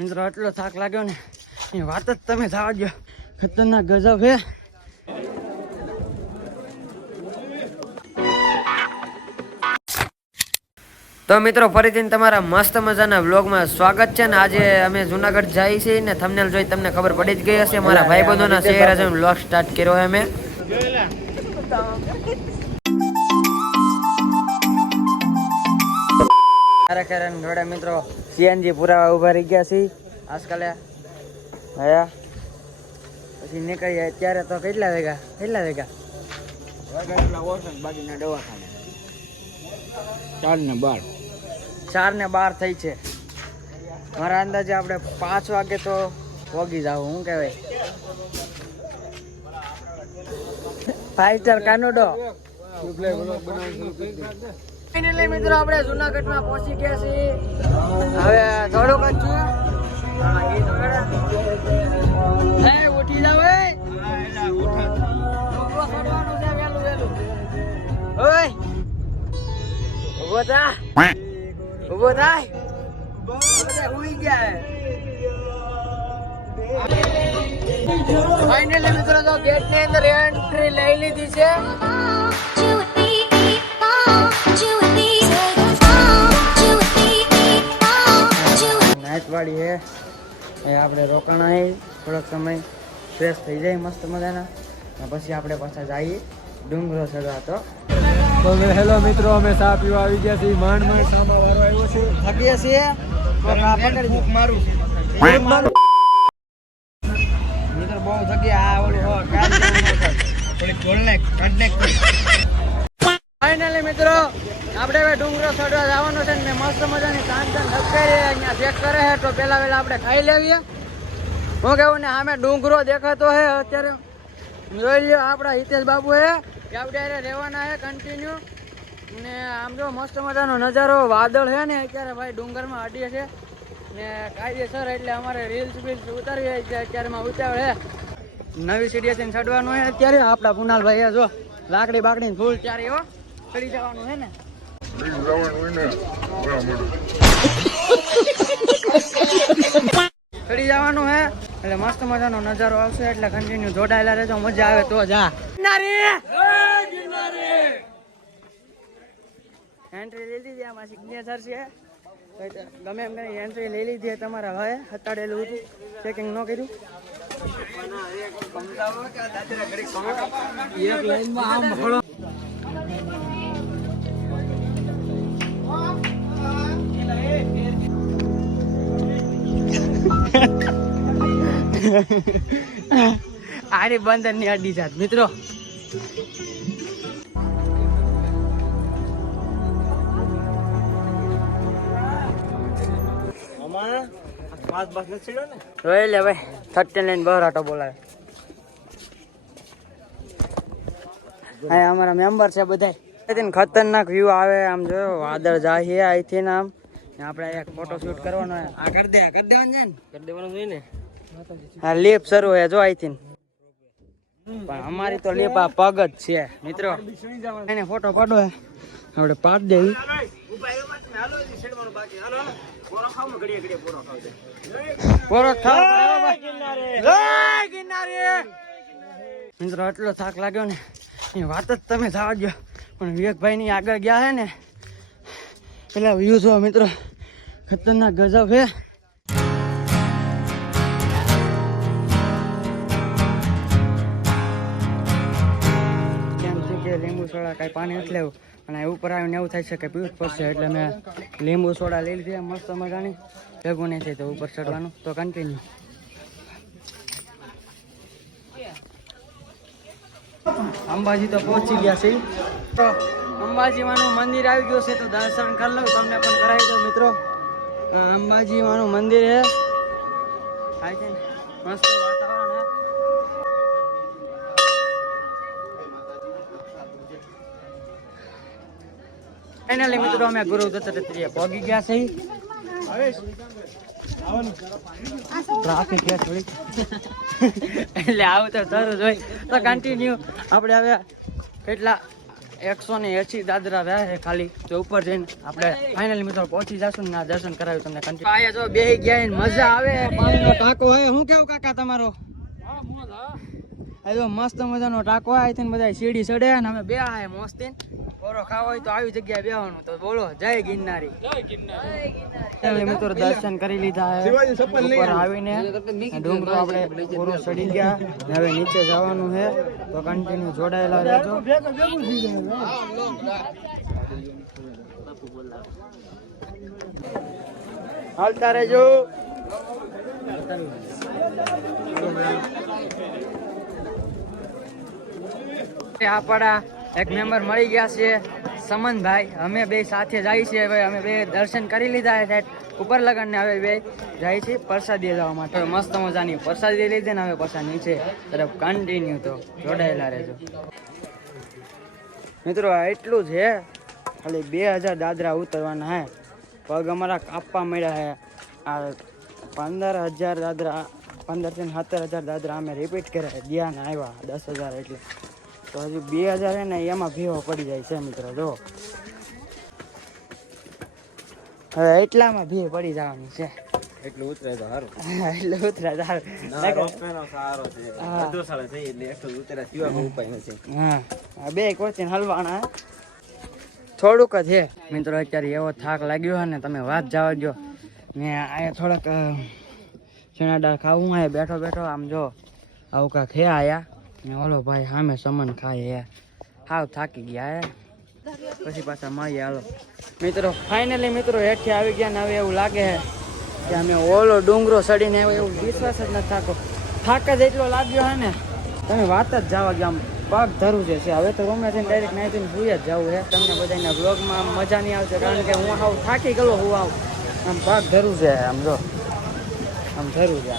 મિત્રો એટલો થાક લાગ્યો ને એ વાત જ તમે થવા દો, ખતરનાક ગજબ હે. તો મિત્રો ફરીથી તમારા મસ્ત મજાના વ્લોગમાં સ્વાગત છે ને. આજે અમે જુનાગઢ જઈએ છીએ ને થંબનેલ જોઈ તમને ખબર પડી જ ગઈ હશે. મારા ભાઈબંધોના શહેર આજે વ્લોગ સ્ટાર્ટ કર્યો છે અમે. ખરેખર જોડે મિત્રો સીએનજી પુરાવા ઉભા રહી ગયા છીએ આજકાલે. હયા પછી નીકળીએ અત્યારે તો કેટલા વાગ્યા બાકીના દવાખાને 4:12 થઈ છે. મારા અંદાજે આપણે 5 વાગે તો પોગી જાવ. શું કહેવાય 5 સ્ટાર કાનોડો. ફાઇનલી મિત્રો આપણે જુનાગઢમાં પહોંચી ગયા છીએ. હવે થોડુંક જ છે. ઉઠી જાવ ઉભો થાય ઉઈ ગયા. ફાઇનલી મિત્રો તો ગેટ ની અંદર એન્ટ્રી લઈ લીધી છે. નાઈટ વાળી હે એ આપણે રોકાણા થોડોક સમય ફ્રેશ થઈ જાય મસ્ત મજાના. પછી આપણે પાછા જઈએ ડુંગરો ચડવા. તો હેલો મિત્રો, અમે ચા પીવા આવી ગયા છીએ. માંડ સામા વાળો આવ્યો છે. થકીએ છીએ મારું મિત્રો બહુ થકી. ફાઇનલી મિત્રો આપણે હવે ડુંગરો ચડવા જવાનું છે ને મસ્ત મજાની શાંત અહીંયા ચેક કરે છે. તો પેલા આપણે ખાઈ લેવીએ. હું કેવું ને સામે ડુંગરો દેખાતો હે અત્યારે. જોઈ લ્યો આપણા હિતેશ બાબુ હે કે આપણે રહેવાના હે કન્ટિન્યુ. ને આમ જો મસ્ત મજાનો નજારો વાદળ છે ને અત્યારે ભાઈ ડુંગરમાં અડીએ છે ને કાયદેસર. એટલે અમારે રીલ્સ ઉતારવી છે અત્યારે ઉતાવળ હે. નવી સીડીએ છે ચડવાનું હે અત્યારે. આપણા કુનાલભાઈ જો લાકડી બાકડી ફૂલ ચારે એવો ચડી જવાનું છે ને. ચડી જવાનું હે એટલે મસ્ત મજાનો નજારો આવશે. એટલે કન્ટિન્યુ જોડાયેલા રહેજો, મજા આવે તો જા. એન્ટ્રી લઈ લીધી. આમાં સિગ્નેચર છે. ગમે એમ કરી એન્ટ્રી લઈ લીધી. તમારા ભાઈ હતાડેલું હતું, ચેકિંગ ન કર્યું. આરી બંદર ની અડી જાત મિત્રો. રોઈ લે ભાઈ 30 લઈને બહાર આટો બોલાવે. હા અમારા મેમ્બર છે બધા. ખતરનાક વ્યૂ આવે. આમ જો વાદળ જાય અહીંથી આમ. આપણે એક ફોટો શૂટ કરવાનો. આ કરી દેવાનું છે ને. કરી દેવાનું હોય ને. હા લીપ શરૂ હે જો અહીંથી. પણ અમારી તો લીપ આ પગ જ છે મિત્રો. એને ફોટો પાડો હે આપણે પાડ દેવી. મિત્રો એટલો થાક લાગ્યો ને એ વાત જ તમે થવા દો. પણ વિવેકભાઈ ની આગળ ગયા હે ને પેલા વ્યૂ જો મિત્રો ખતરનાક ગજબ હે. કેમ છે કે લીંબુ સોડા કઈ પાણી નથી લેવું અને ઉપર આવીને એવું થાય છે કે પીવું જ પડશે. એટલે મેં લીંબુ સોડા લઈ લીધી મસ્ત મજાની. ભેગું નહીં થાય તો ઉપર ચડવાનું. તો કન્ટિન્યુ. અંબાજી તો પહોંચી ગયા છે. તો અંબાજી માનું મંદિર આવી ગયું છે તો દર્શન કરી લઉં. તમને પણ કરાવી દો મિત્રો. અંબાજી માનું મંદિર હે. મસ્ત વાતાવરણ હે. ફાઇનલી મિત્રો અમે ગુરુ દત્તાત્રેય પહોંચી ગયા છે. ટ્રાફિક છે થોડી એટલે આવું તો તરત હોય. તો કન્ટિન્યુ આપણે હવે કેટલા 180 દાદરા રહે ખાલી. તો ઉપર જઈને આપણે ફાઇનલી મિત્રો પહોંચી જશું ને દર્શન કરાવ્યું તમને કન્ટિન્યુ. આયા જો બેહી ગયા ને મજા આવે. પાણીનો ટાંકો હે. શું કેવું કાકા તમારો? આ જો મસ્ત મજાનો ટાંકો આય છે ને બધા સીડી ચડે ને અમે બે આય મસ્તી. પોરો ખાવો હોય તો આવી જગ્યાએ બેહવાનું. તો બોલો જય ગિરનારી. મિત્રો દર્શન કરી લીધા હે. ઉપર આવીને ડુંગરો આપણે પૂરો ચડી ગયા. હવે નીચે જવાનું છે તો કન્ટિન્યુ જોડાયેલા રહેજો. હાલતા રહેજો. આપણા એક મેમ્બર મળી ગયા છે સમનભાઈ. અમે બે સાથે જાય છીએ. હવે અમે બે દર્શન કરી લીધા છે ઉપર લગન ને હવે બે જાય છે પ્રસાદી લેવા માટે. મસ્ત મજાની પ્રસાદી લીધી ને હવે પાછા નીચે તરફ કન્ટિન્યુ. તો જોડાયેલા રહેજો મિત્રો. એટલું જ હે. ખાલી 2000 દાદરા ઉતરવાના હે. પગ અમારા કાપવા મળ્યા હે. આ 15000 દાદરા 15 થી 17000 દાદરા અમે રિપીટ કર્યા ગયા ને આવ્યા 10000 એટલે. તો હજુ 2000 હે ને એમાં ભીવો પડી જાય છે મિત્રો. જો હવે એટલામાં ભીવ પડી જવાની છે. એટલું ઉતરે તો સારું. એટલે ઉતરા સારું. હા બે કોચિંગ હલવાના થોડુંક જ છે મિત્રો. અત્યારે એવો થાક લાગ્યો છે ને તમે વાત જવા દો. મેં અહીંયા થોડાક ચણા દાળ ખાવું હોય બેઠો બેઠો. આમ જો આવું કાંક હે આયા ને ઓલો ભાઈ સામે સમન ખાય હે. હાવ થાકી ગયા હે. પછી પાછા મળીએ હાલો મિત્રો. ફાઇનલી મિત્રો હેઠે આવી ગયા ને હવે એવું લાગે છે કે અમે ઓલો ડુંગરો ચડીને આવ્યો એવું વિશ્વાસ જ નથી થાકો. થાક જ એટલો લાગ્યો હે ને તમે વાત જ જવા ગયા. આમ પગ ધરું છે. હવે તો રૂમે જઈને ડાયરેક્ટ નાઈ ધોઈને સુઈ જ જવું છે. તમને બધાના બ્લોગમાં મજા નહીં આવશે કારણ કે હું આવું થાકી ગયો હું આમ પગ ધરું છે. આમ જો આમ ધરું છે.